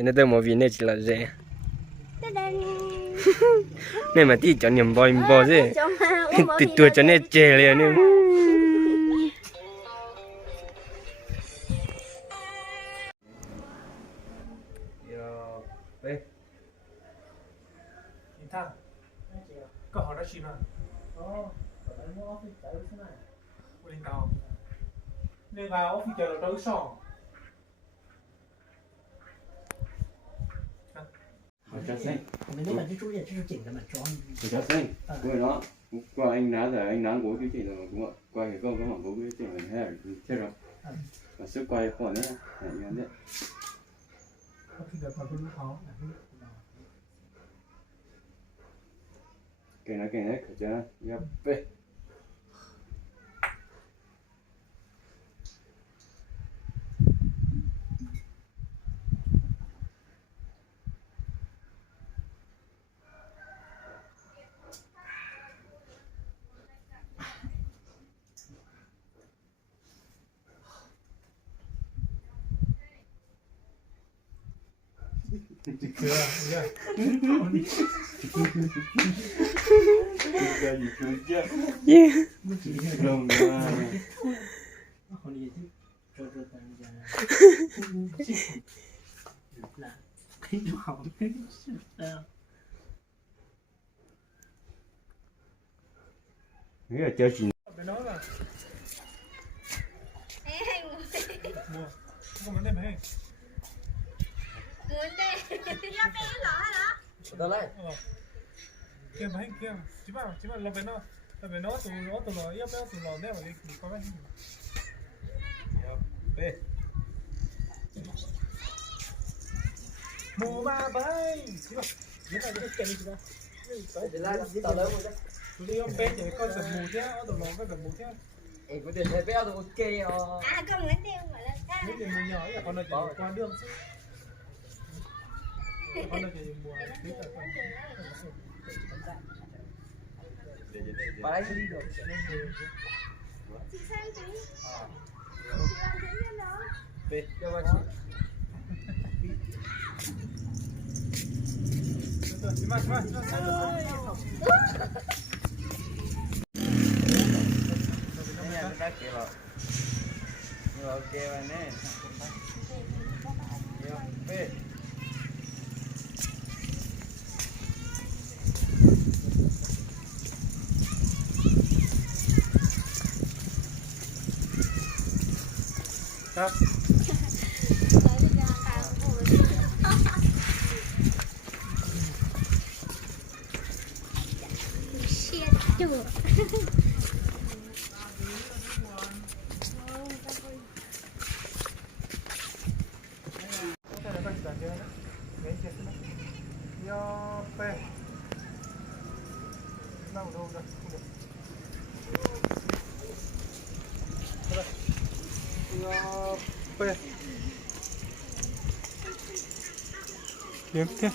cho nên tôi một vì này chỉ là rẻ nên mà tí cho niềm bò chứ từ tuổi cho nên chè liền nữa có họ đã xin à? Lên cao lên cao office chờ tới sòng cho xanh. Nếu mà cái chú này chú chỉnh là mặt tròn. Cho xanh. Của nó qua anh đá rồi anh đá của cái chuyện rồi đúng không? Qua cái câu có mà của cái chuyện này hay chết rồi. Và sức quay của nữa này như thế. Cái này khởi cho nó về. Nghĩa là chơi gì? không vấn đề mà Đó đấy. kia mà kia chỉ mà lo bên nó tụi nó yếu béo tụi nó nè mà đi coi cái bê mùa ba bay chỉ mà những cái cái gì đó Để lại tao lớn rồi đó. tụi đi ông bé thì con sầm mù chứ tụi nó có sầm mù chứ Em có tiền thấy béo rồi ok rồi. À không lấy tiền gọi là ta. nếu tiền mù nhỏ là con nó chỉ qua đường chứ con nó chỉ mùa tí là con Bà ấy đi được. Chị sang chị. Chị làm thế nhân đó. bê Cho bà chỉ mà Các kiểu rồi ok bạn nè. Bê.ครับ Shit, chưa. Kiếm tiếp